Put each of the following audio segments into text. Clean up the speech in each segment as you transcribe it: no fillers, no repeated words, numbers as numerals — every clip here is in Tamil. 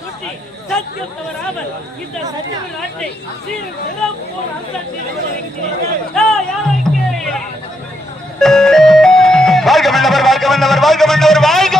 சுற்றி சத்தியம் தவறாமல் இந்த சத்திய நாட்டை சீரும் சிறப்போடு வாழ்க மன்னவர் வாழ்க மன்னவர் வாழ்க மன்னவர் வாழ்க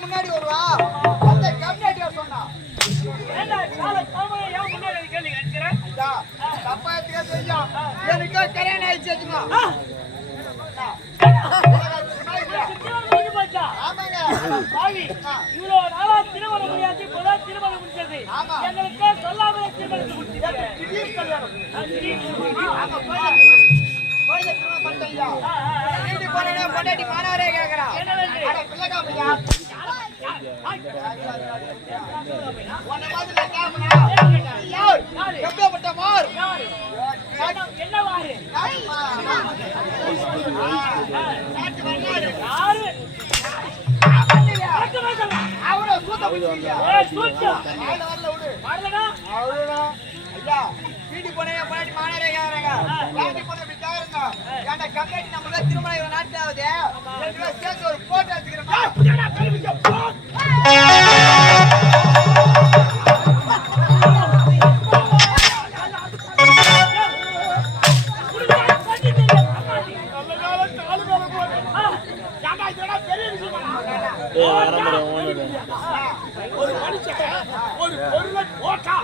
முன்னாடி வருவா எனக்கு கல்யாணம் ஆயிடுச்சுமா இவ்வளவு நாளா திருமணம் முடியாது இப்பதான் திருமணம் முடிச்சது எங்களுக்கு சொல்லாம திருமணத்தை பொண்டாட்டி மாணவரே கேட்கிறான் என்னவாரு வீட்டு போனே பொண்டாட்டி மாணவரே கம்பெனி நம்ம திருமணம் நாட்டாவது சேர்ந்து ஒரு போட்டோ எடுத்துக்கிறோம். ஒரு மனுஷன் ஒரு பொருளை போட்டா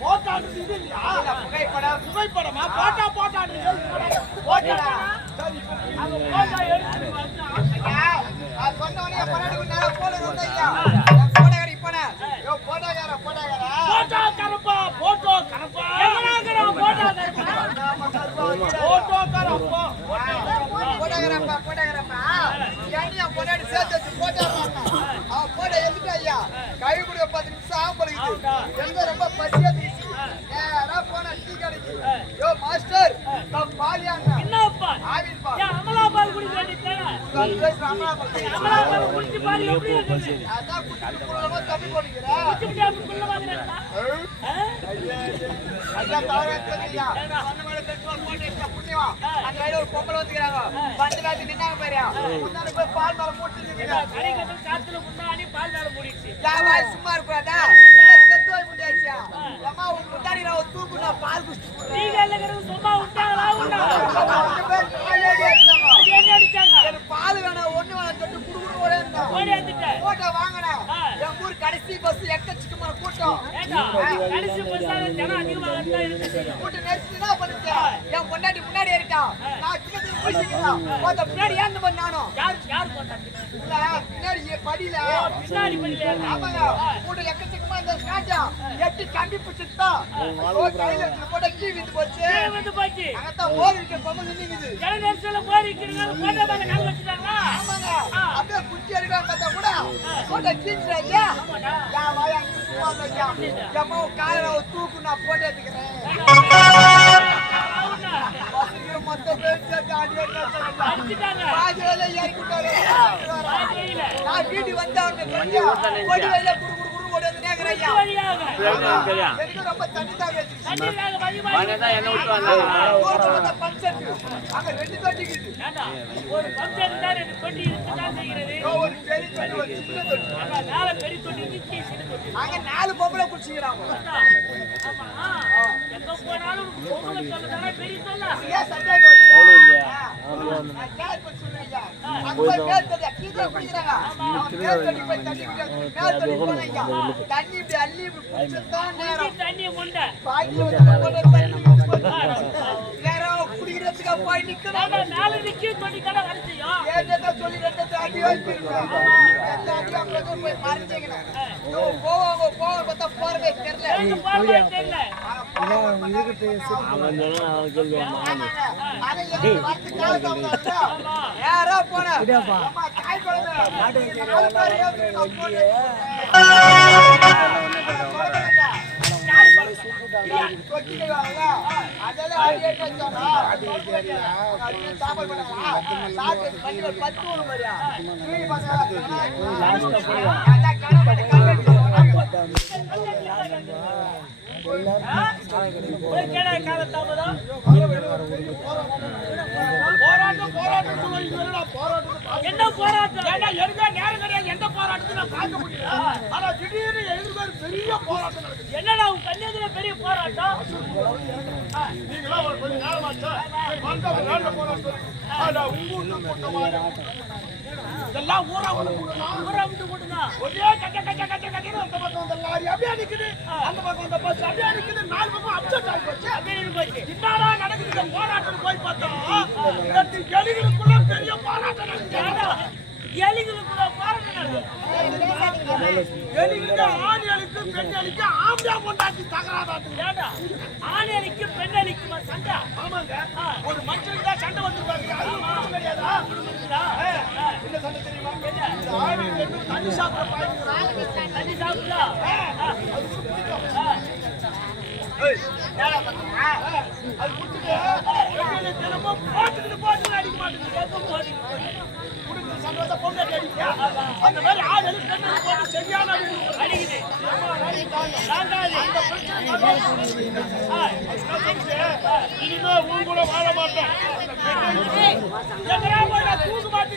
போட்டாடுறது இது இல்லையா? புகைப்படமா போட்டா போட்டாடு சொன்னவனே போட்டோ கரப்பா போட்டோ கரப்பா போட்டோ கரப்பா பொன்னாடி சேர்த்து வச்சு போட்டோ அவன் போட்டோ எடுத்துட்டு ஐயா கை கொடுக்க 10 நிமிஷம் ஆகும் எங்க ரொம்ப பசியா இருந்துச்சு போனா டீ கடைக்கு யோ மாஸ்டர் பாலியாங்க என்னப்பா ஆவின் பா அமலா பால் குடிக்க வேண்டியதானே அமலா பால் குடிச்சு பாரு எப்படி இருக்கு அதான் குடிக்குறவங்க தப்பி போடுறீங்க குடிச்சிட்டு அப்படி குள்ள வாங்குறடா ஐயா தாவறதுலையா சொன்னவள பெட்ரோல் போட்டு புண்ணியவா அந்த வயல ஒரு பொம்பளை வந்துக்கறாங்க வந்து காட்டி நின்னாங்க பாரு முன்னால போய் பால் மேல போட்டுறீங்க கடைக்கு காத்துல முன்னாடி பால் மேல மூடிச்சு யா வாய் சும்மா இருக்கடா செத்துவாய் முடியாச்சா அம்மா உன் முன்னாடி நான் தூக்குனா பால் குடிச்சு நீங்க எல்லாரும் சும்மா விட்டாங்களா என்ன அடிச்சாங்க எனக்கு பால் வேணாம் ஒண்ணு வேணாம் சொல்லிட்டு குடுகுடு ஓடியாங்க ஓடி வந்துட்டேன் போட்டோ வாங்கடா என் ஊர் கடைசி பஸ் எக்கச்சக்கமான கூட்டம் ஏண்டா கடைசி பஸ்ஸால ஜனம் அதிகமாக தான் இருக்கு கூட்டம் நெரிச்சு என்ன பண்ணுச்சு என் பொண்டாட்டி முன்னாடி ஏறிட்டா நான் சின்னதுக்கு பூசிக்கலாம் அந்த பின்னாடி ஏந்து பண்ண நானும் யார் போட்டாங்க இல்ல பின்னாடி படியில பின்னாடி பண்ணல ஆமாங்க கூட எக்கச்சக்கமா இந்த ஸ்காட்சா எட்டி கம்பி பிடிச்சிட்டா கையில எடுத்து போட்டு கீ வந்து போச்சு அங்கதான் ஓடி இருக்க பொம்மை நின்னுது ஜன நேரத்துல போய் இருக்கீங்க போட்டோ மேல கால் வச்சிட்டாங்களா ஆமாங்க அப்படியே குச்சி எடுக்காம பார்த்தா கூட போட்டோ கீச்சுறாங்க யா வாயா சும்மா இல்லையா ஜம்மா காலையில தூக்கு நான் போட்டோ எடுக்கிறேன் மொத்த பேர் சேர்த்து அடிச்சிட்டாங்க பாஜையில இறக்கிட்டாரு நான் வீட்டுக்கு வந்தவங்க கொடி வயல குடு குடு குடு ஓடி வந்து நேக்குறையா எனக்கு ரொம்ப தண்ணி தான் வச்சு என்ன விட்டு வந்தாங்க பஞ்சர் அங்க ரெண்டு தொட்டிக்குது ஒரு பஞ்சர் தான் ரெண்டு தொட்டி இருக்குதான் செய்கிறது ஒரு பெரிய தொட்டி ஒரு சின்ன தொட்டி அங்க நாலு பெரிய தொட்டி இருக்கு சின்ன தொட்டி அங்க நாலு பொம்பளை குடிச்சிக்கிறாங்க ஆமா எங்க போனாலும் பொம்பளை சொல்லதானே பெரிய சொல்ல ஏன் சண்டைக்கு வந்து நான் கேட் பண்ணி சொல்றேன் அங்க போய் மேல் தொட்டி கீழே குடிக்கிறாங்க மேல் தொட்டி போய் தண்ணி குடிக்கிறாங்க மேல் தொட்டி போனீங்க தண்ணி இப்படி அள்ளி குடிச்சதான் நேரம் தண்ணி முண்டை பாக்கி வந்து போட்டு தண்ணி நேரம் குடிக்கிறதுக்கு போய் நிக்கணும் நாலு நிக்கி தொட்டி கடை அடிச்சியும் ஏதோ சொல்லி ரெண்டு அடி வாங்கிருக்காங்க எல்லாத்தையும் போய் மறைஞ்சிக்கணும் போவாங்க பார்த்தா போறவே தெரியல தெரியல யாரா போன காய் என்ன போராட்டம் நேரம் கிடையாது எந்த போராட்டத்தை நான் பார்க்க முடியல ஆனா திடீர்னு எதிர்பார்ப்பு பெரிய போராட்டம் என்னடா உன் கன்னியாகுமரி பெரிய போராட்டம் நீங்களா ஒரு கொஞ்ச நேரமாச்சா போராட்டம் இதெல்லாம் ஊரா விட்டு போட்டுனா ஒரே கட்ட அந்த பக்கம் அந்த லாரி அப்படியே நிக்குது அந்த பக்கம் அந்த பஸ் அப்படியே நிக்குது நாலு பக்கம் அப்செட் ஆகி போச்சு அப்படியே போச்சு என்னடா நடக்குது போராட்டம் போய் பார்த்தோம் இந்த எலிகளுக்குள்ள பெரிய போராட்டம் நடக்குது எலிகளுக்குள்ள போராட்டம் நடக்குது எலிகளுக்கு ஆணி அழிக்கு பெண் அழிக்கு ஆம்பளை பொண்டாட்டி தகராறாட்டு ஏடா ஆணி அழிக்கு பெண் அழிக்குமா சண்டை ஆமாங்க ஒரு மனுஷனுக்கு தான் சண்டை வந்துருவாங்க அது கிடையாதா என்ன சண்டை தெரியுமா ஆணி ரெண்டு தண்ணி சாப்பிட தண்ணி சாப்பிடா அது பிடிக்கும் அது குடிச்சிட்டு தினமும் போட்டுக்கிட்டு அடிக்க மாட்டேங்குது சண்டை பொண்ணு அடிக்க அந்த மாதிரி ஆள் போட்டு சரியான அடிக்குது இனிமே உன் கூட வாழ மாட்டேன் தூக்கு மாட்டி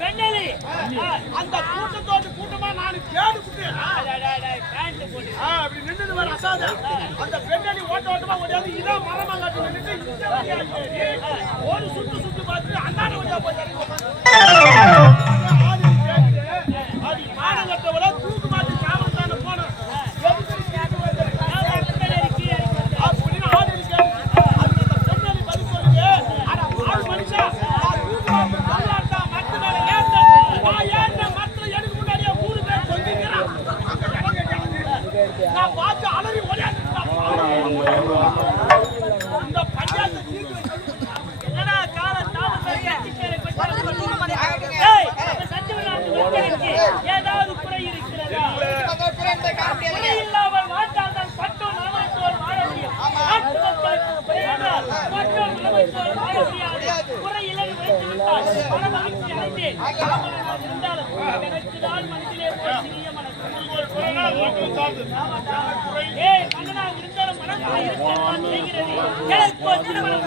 பெண்ணலி அந்த கூட்டமா நான் கேடு அப்படி நின்று வர அசாத அந்த பெண்ணலி ஓட்டமா ஓடியாது இதான் மரமா காட்டி நின்று ஒரு சுத்து பார்த்து அண்ணாடி ஓடியா போய் அது மானங்கட்டவள தூக்கு மாட்டி காவல்தான போனோம் அப்படின்னு ஆடு இருக்கு அது அந்த பெண்ணலி பதில் சொல்லுது ஆனா ஆள் மனுஷா தூக்கு மாட்டி கொள்ளாட்டா மத்து மேல ஏத்த நான் ஏத்த மத்துல எனக்கு முன்னாடியே 3 பேர் சொல்லிக்கிறான் நான் பார்த்து அலறி ஓடியாந்துட்டேன் இந்த பஞ்சாயத்து தீர்வு என்னடா கால தாமரை ஏதாவது குறை இருக்கிறதா குறை இல்லாமல் வாழ்ந்தால் தான் பட்டம் நலமைத்தோர் வாழ முடியும் நாட்டு மக்களுக்கு குறையானால் பட்டம் நலமைத்தோர் வாழ முடியாது குறை இல்லைன்னு வைத்துவிட்டால் மனமகிழ்ச்சி அடைந்தேன் இருந்தாலும் எனக்கு தான் மனதிலே போய் சிறிய மனசு மகனாக இருந்தாலும் மனமாக இருக்கத்தான் செய்கிறது எனக்கு திருமணம்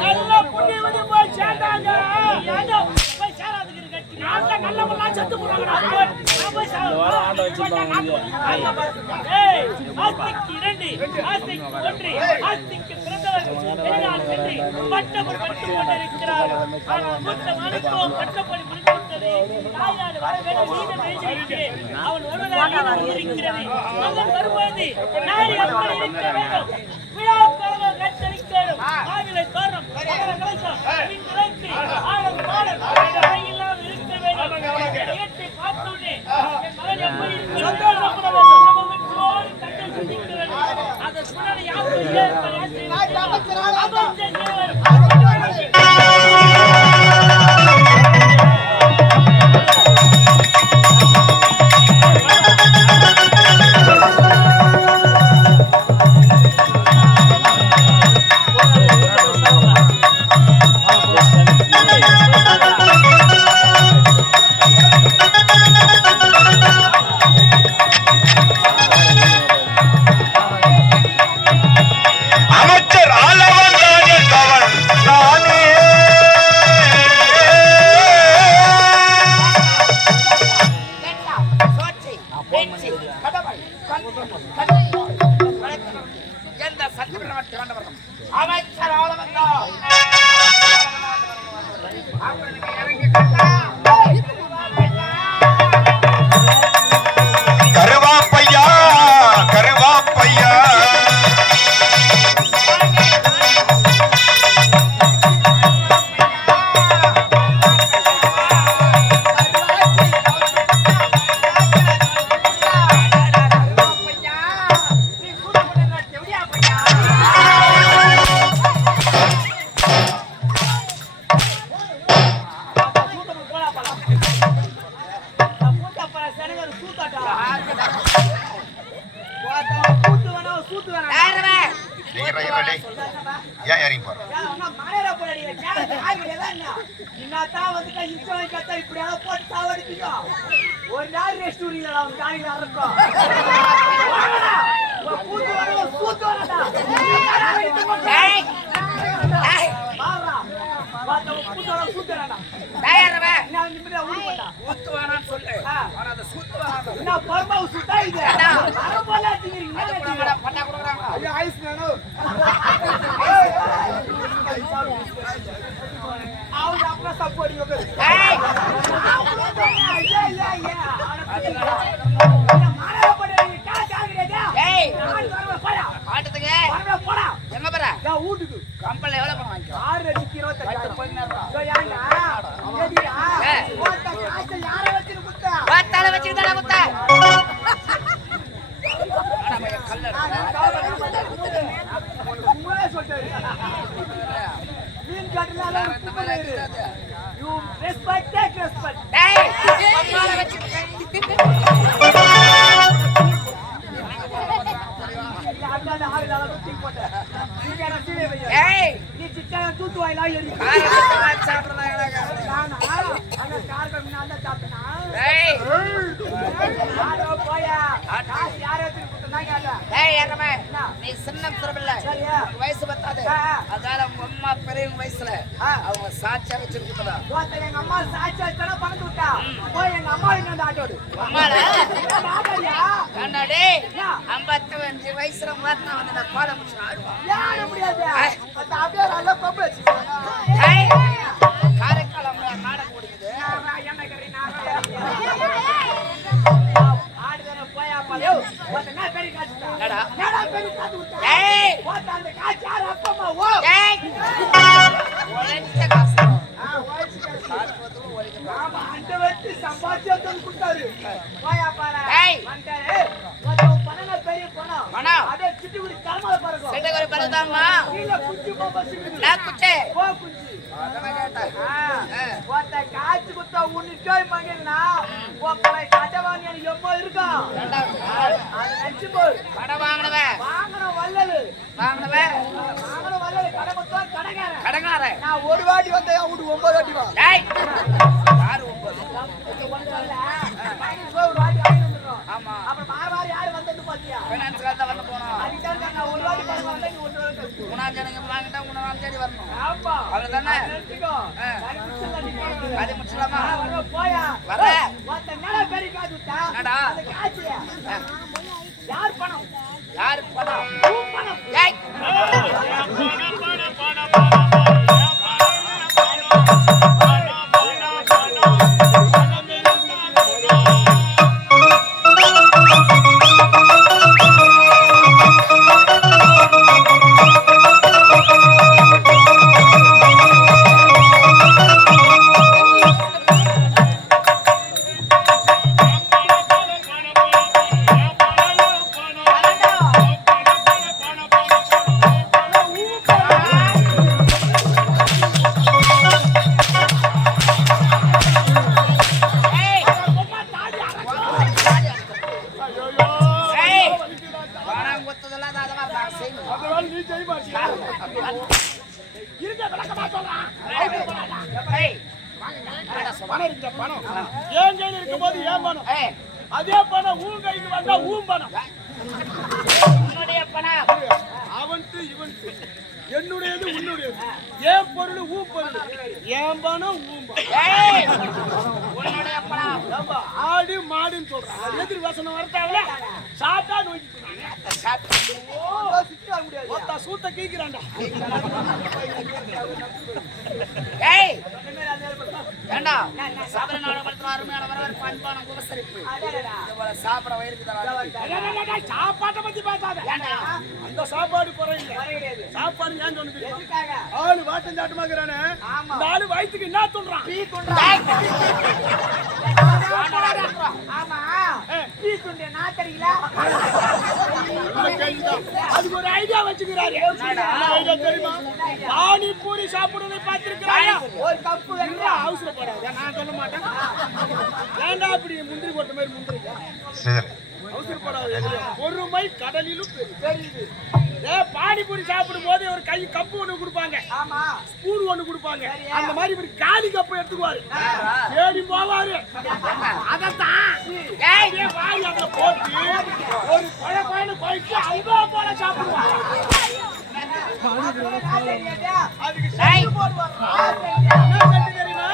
நல்ல புண்ணியவதி போய் சேர்ந்தாங்க போய் சேராதுக்கு கட்சி நாங்க நல்லவெல்லாம் செத்து போறாங்க ஆஸ்திக்கு 2 ஆஸ்திக்கு 1 ஆஸ்திக்கு பிறந்தவர்கள் பட்டப்படி பட்டு கொண்டிருக்கிறார்கள் ஆனால் மூத்த மனுக்கோ பட்டப்படி முடிந்து தாய்நாடு வர வேண்டும் நீதம் எழுதியிருக்கிறேன். அவன் ஒருவனாக இருக்கிறது. மகன் வரும்போது நாடு எப்படி இருக்க வேண்டும்? விழா கலவை கட்டளிக்கணும். ஆவிலை தோறும் மகர கலசம் மின் விளக்கு ஆழம் பாடல் இல்லாமல் இருக்க வேண்டும். இயற்கை பார்த்தோன்னே என் மகன் எப்படி இருக்க கட்டை சுத்திக்க வேண்டும். அதை சுடலை ஒரு நாள் ரெஸ்ட் உரிக்கலாம் காலையில அறக்கும் பூத்து வர சூத்து வரடா ஏய் ஏய் மாறா பாத்த பூத்து வர சூத்து வரடா டயர்வே நான் நிம்மதியா ஊடு போடா ஊத்து வரான்னு சொல்லு ஆனா அந்த சூத்து வராத நான் பர்மா சுத்தா இது அற போல திங்கறீங்க என்ன பண்ணா குடுறாங்க ஐயோ ஐஸ் வேணும் அவங்க அப்பா சப்போர்ட் யோக ஏய் ஐயா ஐயா மாறா போடா கா காங்கடா ஏய் போடா ஆட்டத்துக்கு போடா எங்க போற நான் வீட்டுக்கு கம்பல்ல எவ்வளவு பணம் வாங்கிக்க 6 அடிக்கு 25 போயினறா சோ ஏங்க ஏடியா ஓட்ட காசு யார வச்சிரு குத்தா வாத்தால வச்சிட்டடா குத்தா ஆனா பைய கல்லற மூளை சொல்றாரு மீன் கட்டலால யூ ரெஸ்பெக்ட் டேக் ரெஸ்பெக்ட் ஏய் வாத்தால வச்சிட்டு ஏய் நீ சிக்கன தூத்து வாயிலா ஏறி சாப்பிடுறா நானா அங்க கார்பன் நான் தான் சாப்பிட்டனா ஏய் யாரோ போயா காசு யாரோ திருப்பிட்டா கேட்டா ஏய் யாரமே நீ சின்ன திருபில்ல வயசு பத்தாது அதால உங்க அம்மா பெரிய வயசுல அவங்க சாட்சியா வச்சிருக்கா போத்த எங்க அம்மா சாட்சியா வச்சா பணம் விட்டா போய் எங்க அம்மா கிட்ட ஆட்டோடு அம்மால ஆட்டோடியா கண்டா டேய் 55 வயசுல மாத்தன வந்து பாட முடிச்சு ஆடுவா யார முடியாது அந்த அப்படியே நல்ல பம்பு வச்சு ஏய் காரைக்காலம் நாடகம் ஓடுது என்ன கறீனா ஆடுதன போயா பாலோ வந்து நான் பெரிய காச்சுடா என்னடா பெரிய காச்சு விட்டா ஏய் போட்ட அந்த காச்சு யார் அப்பமா ஓ ஏய் ஓலென்ட்ட காசு ஓய்ஸ் காசு ஆமா அந்த வெட்டி சம்பாதிச்சது குட்டாரு போயா பாலா ஏய் வந்தாரு வந்து பணங்க பெரிய பணம் அட சிட்டுகுடி கர்மல பாருங்க சிட்டுகுடி பரதாமா இல்ல குச்சி போபசி நான் குச்சே போ குச்சி அதன கேட்டா போட்ட காச்சு குத்தா உன்னிட்டே மங்கனா போக்கலை கட்டவானி எம்மோ இருக்கா அது நச்சு போ கட வாங்குனவே வாங்குன வல்லல வாங்குனவே கட மொத்த கடகார நான் ஒரு வாட்டி வந்தா ஊடு 9 வாட்டி வா டேய் யார் 9 வந்தல ஒரு வாட்டி ஆயிரம்ன்றோம் ஆமா அப்புறம் மார்வாரி யார் வந்தது பாத்தியா ஃபைனான்ஸ் கார்ட வந்து போறோம் அதுதான் நான் ஒரு வாட்டி பணம் வந்தா நீ ஒரு வாட்டி மூணாம் ஜனங்க வாங்கிட்டா மூணாம் தேதி வரணும் ஆமா அவ்வளவுதானே நிறுத்திக்கோ அது முச்சலாமா வர போயா வர மத்த நேரா பெரிய காசு விட்டா அந்த காசு யார் பணம் பணம் ஏய் பணம் அதெல்லாம் நான் செய்யணும். அந்த வேலை நீ செய்ய மாட்டியா? இருக்க விளக்கமா சொல்றான். ஏய், பணம் இருக்குடா, பணம். என் கையில இருக்கும்போது ஏன் பணம்? ஏய், அதே பணம் உன் கைக்கு வந்தா உன் பணம். உன்னுடைய பணம். அவன்ட்டு இவன்ட்டு. என்னுடையது உன்னுடையது. என் பொருள் உன் பொருள். என் பணம் உன் பணம். ஏய், உன்னுடைய பணம். ஏம்பா, ஆடு மாடுன்னு சொல்றான். அது எதிர் வசனம் வரத்தாவில சாத்தா நோய்க்கு ஒத்த சூத்த கீக்கிறான்டா. ஏய், வேண்டாம். சபரிநாடு படத்துல அருமையான வரவேற்பு, அன்பான உபசரிப்பு. இதுபோல சாப்பிட வயிறுக்கு தராது. சாப்பாட்டை பத்தி பேசாத. ஏண்டா? அந்த சாப்பாடு குறையில்லை. சாப்பாடு ஏன் சொன்னது? ஆளு வாட்டம் சாட்டமாக்குறானே, இந்த ஆளு வயிற்றுக்கு என்ன சொல்றான்? ஆமா, டீ துண்டை நான் தெரியல. அதுக்கு ஒரு ஐடியா வச்சுக்கிறாரு. என்ன ஐடியா தெரியுமா? பானிபூரி சாப்பிடுறதை பார்த்திருக்கிறாயா? ஒரு கப்பு அவசரப்படாத, நான் சொல்ல மாட்டேன். ஏண்டா அப்படி முந்திரி போட்ட மாதிரி முந்திரிக்கா? சரி அவசரப்படாது. பொறுமை கடலிலும் தெரியுது. பானிபூரி சாப்பிடும் போது ஒரு கை கப்பு ஒண்ணு கொடுப்பாங்க, ஆமா, ஸ்பூன் ஒண்ணு கொடுப்பாங்க. அந்த மாதிரி இவர் காலி கப்பு எடுத்துக்குவாரு, தேடி போவாரு. அதத்தான் வாய் அதுல போட்டு ஒரு பழப்பாயின்னு போயிட்டு அல்வா போல சாப்பிடுவாங்க. அதுக்கு சைடு போடுவாங்க. என்ன கட்டு தெரியுமா?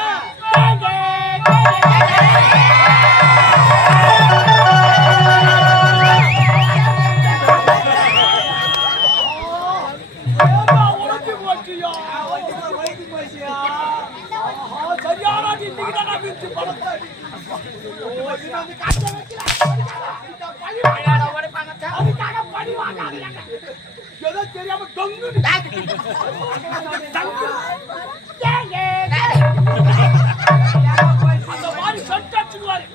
ஏதோ தெரியாம தொங்கு அந்த மாதிரி சட்டை அடிச்சுக்குவாரு.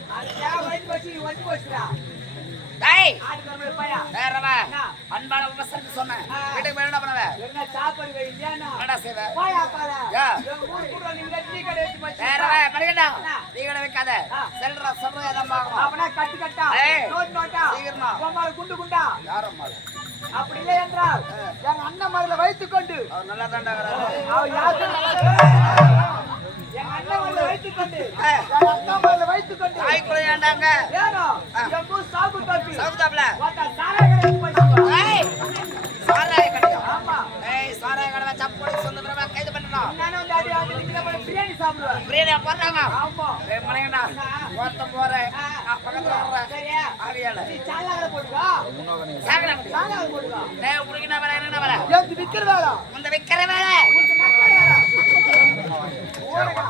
அன்பான உபசரிப்பு சொன்னேன். வீட்டுக்கு போய் என்ன பண்ணுவ? என்ன சாப்பாடு வைங்க என்னடா செய்வ? போயா பாரு யா. ஊர் கூட நீங்க டீ கடை வச்சு வச்சு மணிகண்டா, நீ கடை வைக்காத. செல்ற சொல்ற எதாவது பார்க்கணும். அவனா கட்டு கட்டா ஏய். நோட் நோட்டா சீக்கிரமா. கோமால குண்டு குண்டா யாரம்மா? அப்படி இல்லை என்றால் எங்க அண்ணன் மகளை வைத்துக் கொண்டு அவர் நல்லா தாண்டாகிறாரு. அவர் யாரு எங்க அண்ணன் மகளை வைத்துக் கொண்டு எங்க அண்ணா மகளை வைத்துக் கொண்டு தாய்க்குள்ள ஏண்டாங்க ஏனோ எம்பு சாப்பு காப்பி சவுதாப்ல வாட்டா சாராய கடை போய் ஏய், சாராய கடையா? ஆமா ஏய், சாராய கடை வச்சா போலீஸ் வந்து பிரபா கைது பண்ணணும். நானும் வந்து அடி அடி கிலோ பிரியாணி சாப்பிடுவேன் பிரியாணியா போடுறாங்க? ஆமா ஏய் மணிகண்டா, ஒருத்தன் போறேன், நான் பக்கத்துல வர்றேன். சரியா ஆவியால நீ சாலா கடை போடுவா சாகன முடியும். சாலா கடை போடுவா டேய், உனக்கு என்ன வேலை, என்ன வேலை? ஏன் விக்கிற வேலை இந்த விக்கிற வேலை. உனக்கு நக்க வேலை ஓடுங்க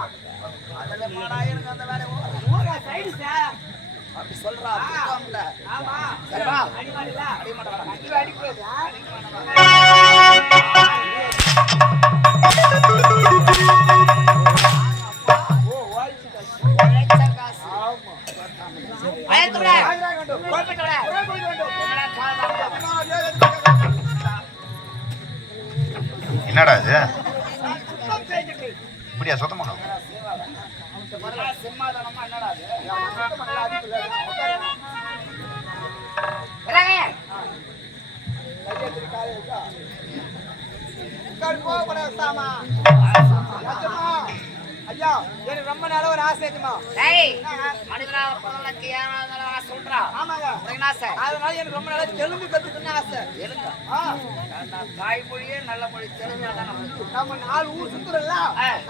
அதுல மாடா எனக்கு அந்த வேலை ஓடுது. ஊரா சைடு சார் அப்படி சொல்றா, புத்தகம்ல. ஆமா சரி வா. அடிமாடில அடிமாட்ட வரேன். அடி அடிக்குதா உழைச்ச காசு. பயத்து விட. கோபிட்டு விட. என்னடா காலம்? என்னடா இது இப்படியா சுத்தம் பண்ணும்? சிம்மாதானமா என்னடா அது? இறங்க. ஐயா எனக்கு ரொம்ப நாள ஒரு ஆசை இருக்குமா டேய், மனிதனா பிறந்தவனுக்கு ஏனாலும் ஆசை உண்டுடா. ஆமாங்க உனக்கு என்ன ஆசை? அதனால எனக்கு ரொம்ப நாளா தெலுங்கு கத்துக்கணும்னு ஆசை தெலுங்கா? ஆ, நான் தாய்மொழியே நல்ல மொழி தெலுங்கா தான் நம்ம. நம்ம 4 ஊர் சுத்துறோம்ல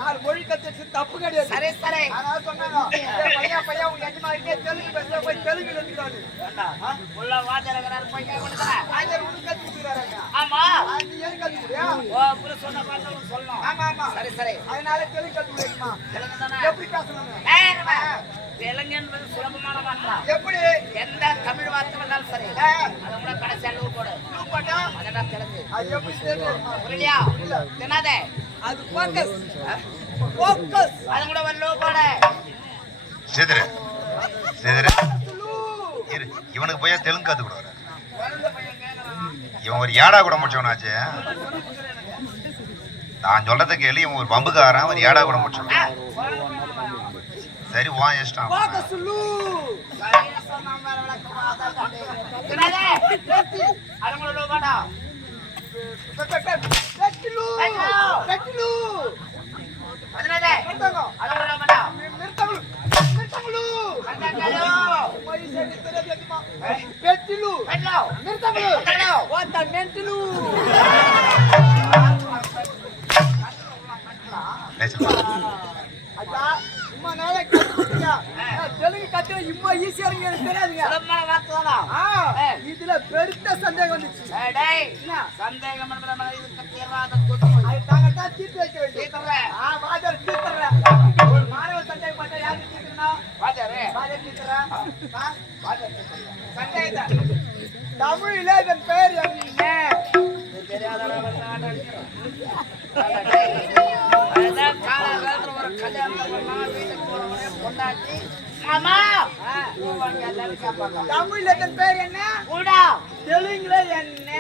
4 மொழி கத்துச்சு தப்பு கிடையாது சரி சரி. அதனால சொன்னாங்க "ஏய், பையன் உங்க எஜமா இருக்கே தெலுங்கு பேசுற போய் தெலுங்கு கத்துக்காது ஏண்டா, உள்ள வாத்தியார் போய் கை கொடுத்தா? ஆஞ்சர் உனக்கு கத்துக்கிறாங்க ஆமா. நீ ஏன் கத்துக்கிறியா ஓ, புள்ள சொன்ன பார்த்து சொல்லணும். ஆமா ஆமா சரி சரி. அதனால தெலுங்கு கத்துக்கிறேன் தெலுங்கு தானே? எப்படி பேசணும் ஏய், நம்ம தெலுங்கு என்பது சுலபமான வார்த்தை. எப்படி எந்த தமிழ் வார்த்தை வந்தாலும் சரி, அது கூட கடைசியா லூ போடு. லூ பண்ணா அதெல்லாம் தெலுங்கு. அது எப்படி தெரியும் புரியலையா? என்னது? அது ஃபோக்கஸ் ஃபோக்கஸ் அது கூட ஒரு லூ போடு. செதுரு செதுரு இரு, இவனுக்கு போய் தெலுங்கு கத்து கொடுக்குற. இவன் ஒரு ஏடா கூட முடிச்சவனாச்சு. நான் சொல்றதை கேளு, இவன் ஒரு பம்புக்காரன், ஒரு ஏடா கூட முடிச்சவன். சரி, வா இஷ்டம். ஃபோக்கஸ் லூ சரியா சொன்னா மேல விளக்கமா அதான் சந்தேகம். என்னது? அடங்கொள்ள மாட்டோம். வெட்டிலு வெட்டிலு அதனது நிறுத்தங்க அடங்கொள்ள மாட்டோம். நிறுத்தங்க நிறுத்தங்களு சந்தேகலோ மொழி சரி தெரியாதுமா வெட்டிலு வெட்டலோ நிறுத்தங்க வெட்டலோ ஓட்ட மென்டலு ஐயா இம்மா நாளை கத்துக்கிட்டீங்க தெலுங்கு கத்துற இம்மா ஈஸியா இருக்கு எனக்கு தெரியாதுங்க சுலபமான வார்த்தை தானா? இதுல பெருத்த சந்தேகம் வந்துச்சு டேய் என்ன சந்தேகம் பண்ற இதுக்கு தீராத கொத்து அது தாங்க தான் தீர்த்து வைக்க வேண்டியது தீர்த்தறேன். வாஜர் தீர்த்துறேன் ஒரு மாணவ சந்தேகம் பார்த்தா யாரு தீர்க்கணும் வாஜரே வாஜர் தீர்த்துறேன் வாஜர் சந்தேகத்தை தமிழில இதன் பெயர் என்ன தெரியாதடா அதான் காலகாலத்துல ஒரு கல்யாணத்துல ஒரு நாள் வீட்டுக்கு போறவனே கொண்டாட்டி மாமா வாங்க எல்லாரும் கேட்பாங்க தமிழ்ல இதன் பெயர் என்ன கூடா தெலுங்குல என்ன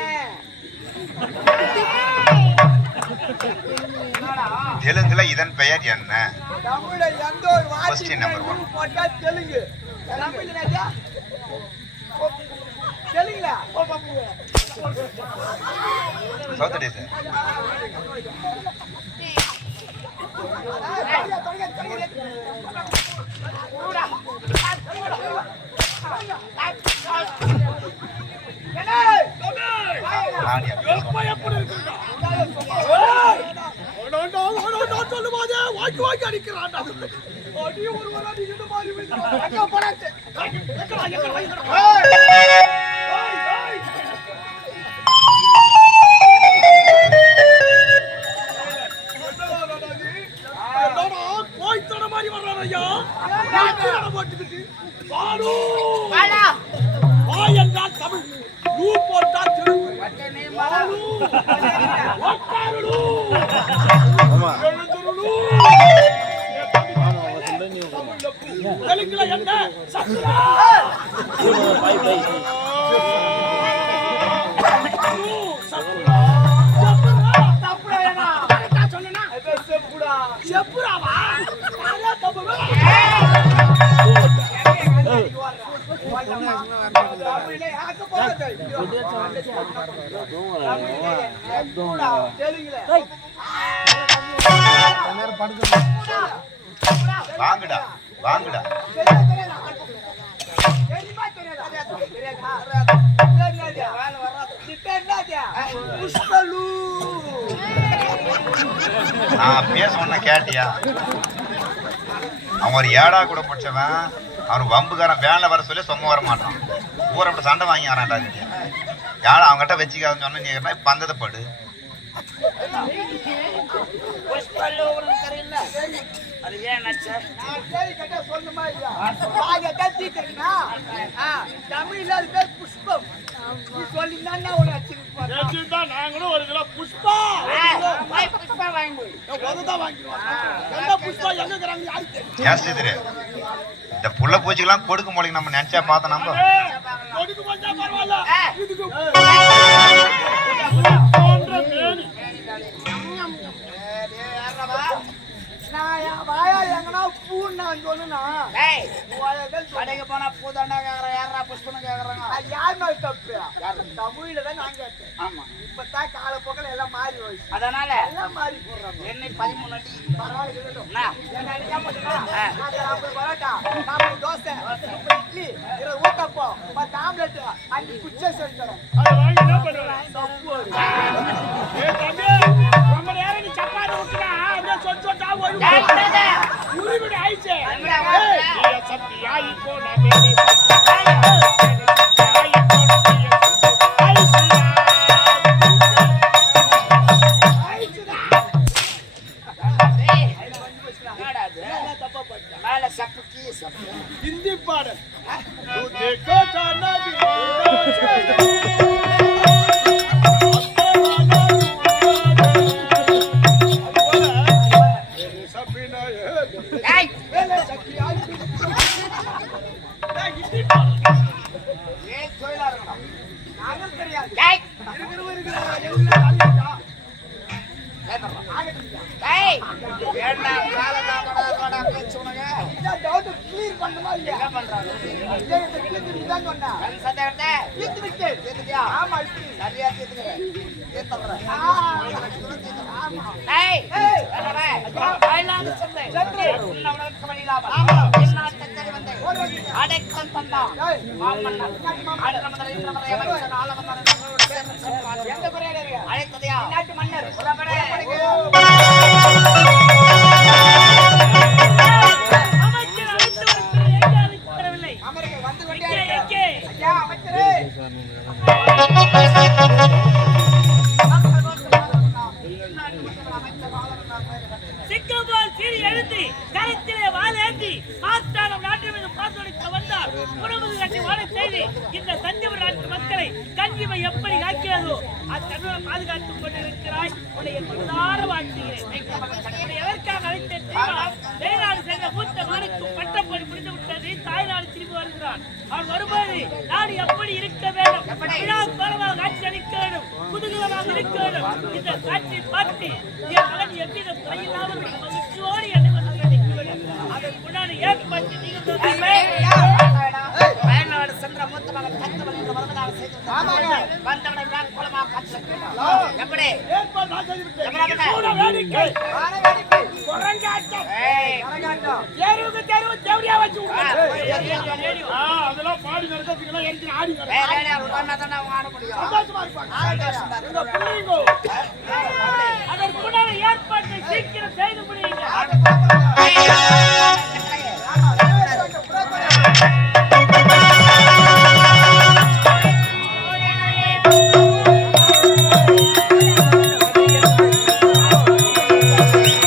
தெலுங்குல இதன் பெயர் என்ன? தமிழ்ல எந்த ஒரு Question number one. வார்த்தை போட்டா தெலுங்கு தமிழ்ல என்னது தெலுங்குல சவுத் டேஸ் கூடா ஆடியா சொல்லுவாதே வாக்கி வாக்கி அடிக்கிறான் அடி ஒரு அடி இது மாதிரி எங்க போறாச்சு கோய்த்தன மாதிரி வர்றான் ஐயா போட்டுக்கிட்டு பாடு வாடா வாய் என்றால் தமிழ் யூ போட்டால் தெலுங்கு வட்டனே பாடு ஒட்டாருடு எழுந்துருடு தெலுங்குல என்ன சத்யா చెప్పురావా வாங்குடா வாங்குடா நான் பேச சொன்ன கேட்டியா? அவன் ஒரு ஏடா கூட படிச்சவன், அவன் வம்புக்காரன் வேலை வர சொல்லி சும்மா வர மாட்டான். ஊரை அப்படி சண்டை வாங்கி வரான்டா கேட்டியா? ஏடா அவங்ககிட்ட வச்சுக்காதுன்னு சொன்ன நீ இப்ப பந்தத்தை படு. புஷ்பல்லு உங்களுக்கு தெரியல அது ஏன் நச்ச தமிழ்ல அது பேர் புஷ்பம் சொல்லிதான் நாங்களும் ஒரு கிலோ புஷ்பா புஷ்பா வாங்கி போய் உததான் வாங்கிடுவாங்க என்ன புஷ்பா எங்க இருக்கிறாங்க யாருக்கு ஏன் ஸ்ரீதரே, இந்த புள்ள பூச்சிக்கெல்லாம் கொடுக்க முடியும் நம்ம நினைச்சா பார்த்தோம். நம்ம கொடுக்க மாட்டா பரவாயில்ல இதுக்கு வாயா எங்கன்னா பூ நான் சொன்னா கடைக்கு போனா பூதாண்டா கேக்குறேன் யாரா புஷ்பன்னு கேக்குறாங்க யார் மேல தப்பு தமிழ்ல தான் நான் கேட்டேன் ஆமா இப்பதான் காலப்போக்கில் எல்லாம் மாறி போயிடுச்சு அதனால எல்லாம் மாறி போடுறாங்க என்னை 13 அடி பரவாயில்ல இருக்கட்டும். என்ன? ஏன்னா நீ என்ன பண்ணுனா, நான் 40 பரோட்டா, 40 தோசை, 30 இட்லி, 20 ஊத்தப்பம், 10 ஆம்லெட், 5 குச்சை செஞ்சு தரேன். அதை வாங்கி என்ன பண்ணுவேன் தப்பு தம்பி ரொம்ப நேரம் நீ சப்பாத்தி விட்டுனா அப்படியே சொச்சா உரிவிட ஆயிடுச்சு சத்தியா இப்போ மேல சப்புக்கு சப்பு हिंदी पाड़े तू देखो जाना भी ஏய் ஏய் கோயிலா இருக்கணும் நாங்கள் கிடையாது. ஏய் ஏய் ஏண்டா காலடா பேச்சு உனக்கு இதான் doubt clear பண்ணணுமா இல்லையா? என்ன பண்றாங்க? சந்தேகத்தை தீர்த்துட்டு தான் சொன்னேன். கண் சந்தேகத்தை தீர்த்து விட்டேன். தீர்த்துட்டியா? ஆமா, இப்படி. சரியா தீர்த்துக்கிறேன். தீர்த்துறேன். ஆமா. ஏய், ஏய், என்னவே? வாயிலாக சொன்னேன். உன்னை உனக்கு வழியிலாமல். ஆமா. எந்நாட்டை தேடி வந்தேன். அடைக்கல் தந்தான். ஏய், மாமன்னன். ஆடுற முதல் இன்ற வரை அமைச்சர் ஆளவந்தார் தங்களோடு சேர்ந்து செல்வார்கள். எங்க குறையாடுறியா? அழைத்ததையா? நாட்டு மன்னர் புறப்படு. அமைச்சர் அழைத்து வருகிறார். எங்கே அழைத்து வரவில்லை? அமெரிக்கா வந்து கொண்டே எங்கே, இருக்கிறார். எங்கே? ஐயா, அமைச்சரே. சிங்கப்பூர் சீறி எழுந்து கரத்திலே வாழேந்தி மாஸ்டாரம் நாட்டில் மீது பாசடிக்க வந்தார். உணவு கட்டி வாழ செய்து இந்த தஞ்சவூர் நாட்டு மக்களை கஞ்சிமை எப்படி காக்கிறதோ அத்தன்மை பாதுகாத்துக் கொண்டிருக்கிறாய். உன்னை மனதார வாழ்த்துகிறேன். உன்னை எதற்காக அழைத்தேன் தெரியுமா? வெளிநாடு சென்ற மூத்த மானுக்கு பட்டப்படி முடிந்து விட்டது. தாய்நாடு திரும்பி வருகிறான். அவன் வரும்போது நாடு எப்படி இருக்க வேண்டும், விழா கோலமாக காட்சி அளிக்க வேண்டும், குதூகலமாக இருக்க வேண்டும். இந்த காட்சியை பார்த்து என் மகன் எவ்வித குறையில்லாமல் மகிழ்ச்சியோடு என்னை வந்து நிற்க வேண்டும். அதற்குண்டான ஏற்பாட்டு நீங்கள் வயநாடு சென்ற மூத்த மகன் தஞ்சவன் என்று வருவதாக செய்து வந்தவனை விழா கோலமாக காட்சி அளிக்கிறான். எப்படி? ஏற்பாடு நான் செய்துவிட்டேன். எப்படி? சூட வேடிக்கை, வான வேடிக்கை, குரங்காட்டம், ஏய், கரகாட்டம். தெருவுக்கு தெருவு தேவடியா வச்சு விடுறாங்க. ரேடியோ. அதெல்லாம் பாடி நடக்கிறதுக்கெல்லாம் எடுத்து ஆடி ஏய், ரேடியோ பண்ணாதான் நான் ஆட முடியும். சந்தோஷமா இருப்பாங்க. சந்தோஷம் தான். இந்த பிள்ளைங்கோ அதற்குண்டான ஏற்பாட்டை சீக்கிரம் செய்து முடியுங்க.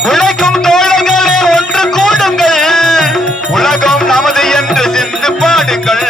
உழைக்கும் தோழர்களே ஒன்று கூடுங்கள், உலகம் நமது என்று சிந்து பாடுங்கள்.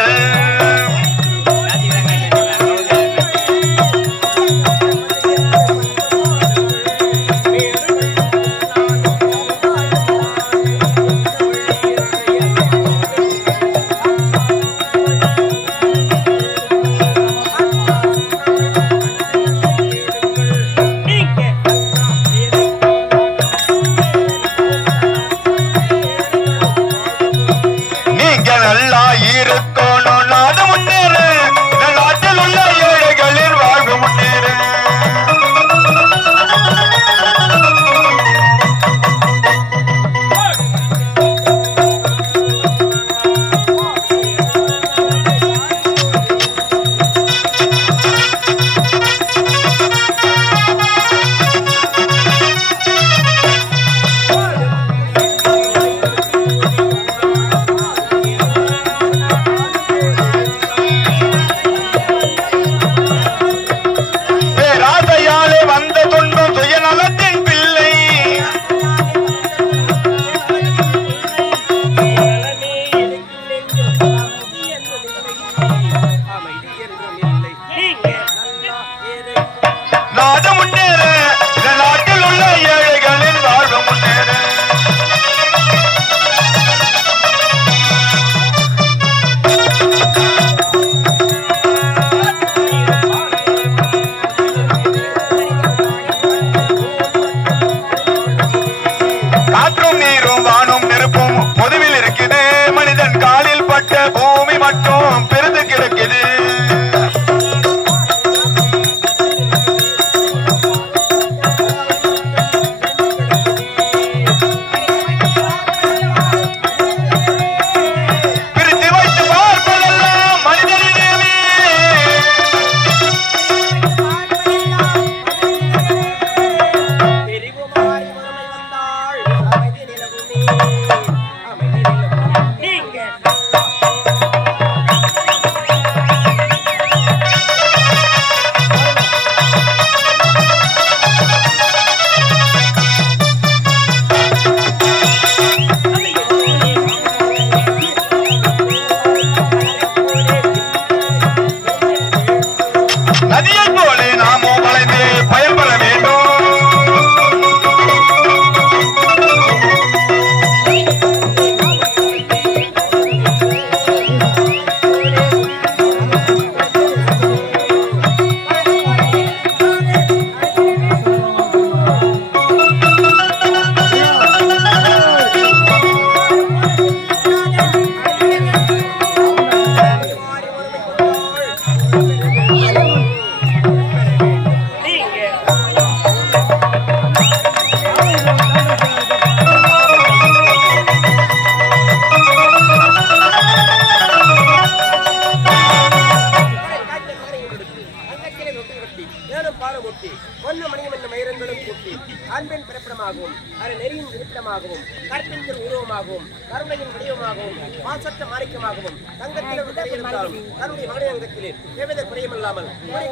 பொன்னு மணியும் என்னும் மயிரங்களும் கூட்டி அன்பின் பிறப்பிடமாகவும் நெறியின் இருப்பிடமாகவும் கற்பின் திரு உருவமாகவும் கருணையின் வடிவமாகவும் மாசற்ற மாணிக்கமாகவும் தங்கத்தில் இருந்தாலும் தன்னுடைய மகனியங்கத்திலே எவ்வித குறையுமில்லாமல்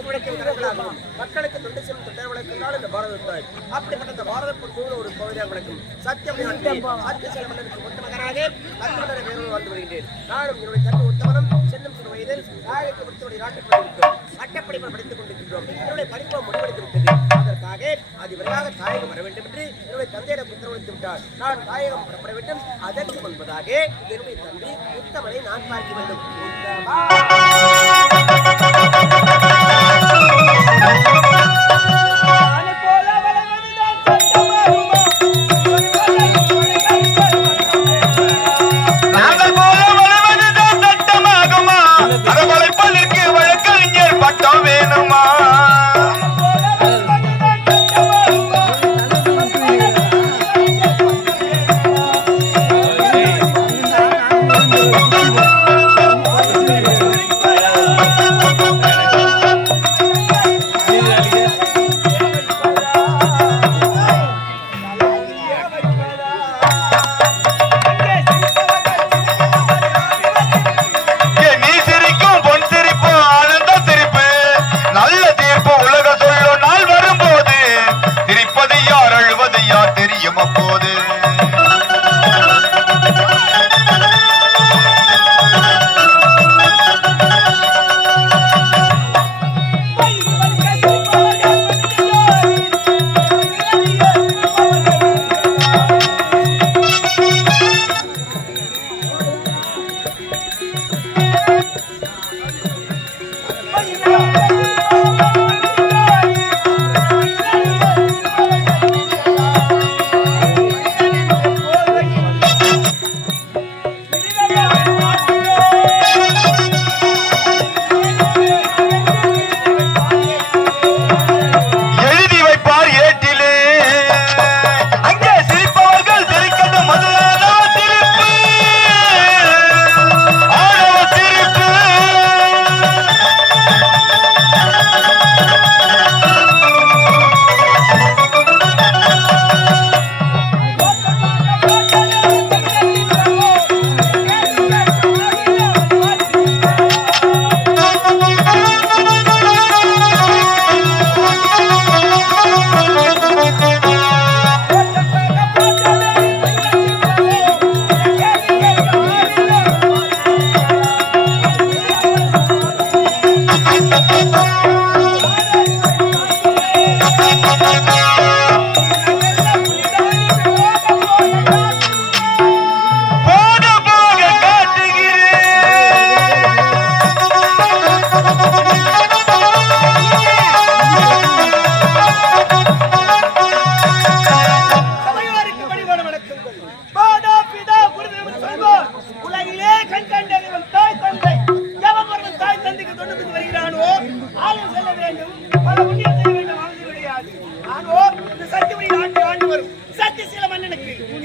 உழைக்கும் கரங்களாகவும் மக்களுக்கு தொண்டு செய்யும் தொண்டை வழக்கினால் இந்த பாரதத்தாய் அப்படிப்பட்ட இந்த பாரத ஒரு கோவிலாக வழக்கும் சத்தியம் சத்திய சில மன்னருக்கு ஒத்த மகனாக கற்று வேறு வாழ்ந்து வருகின்றேன். நானும் என்னுடைய தன்மை உத்தமனம் சென்னும் சிறு வயதில் நாயகத்தை முடித்தவருடைய நாட்டுக்கு படித்தோம் பட்டப்படிப்பை படித்துக் கொண்டிருக்கின்றோம். என்னுடைய படிப்பை முடிவெடுத்து விட்டது. அதற்காக அது விரைவாக தாயகம் வர வேண்டும் என்று என்னுடைய தந்தையிடம் உத்தரவளித்து விட்டார். நான் தாயகம் புறப்பட வேண்டும். அதற்கு முன்பதாக என்னுடைய தந்தை உத்தமனை நான் பார்க்க வேண்டும்.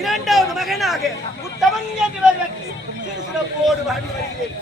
இரண்டாவது மகனாக உத்தமன் என்று வருவதற்கு சிறு சிறப்போடு வாழ்ந்து வருகிறேன்.